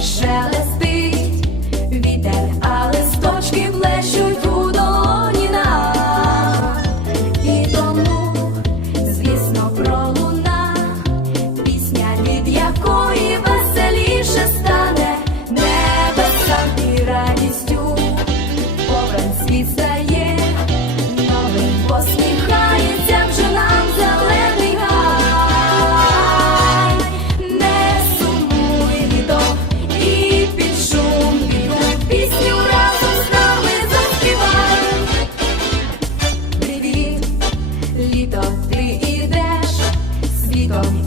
shall 瞳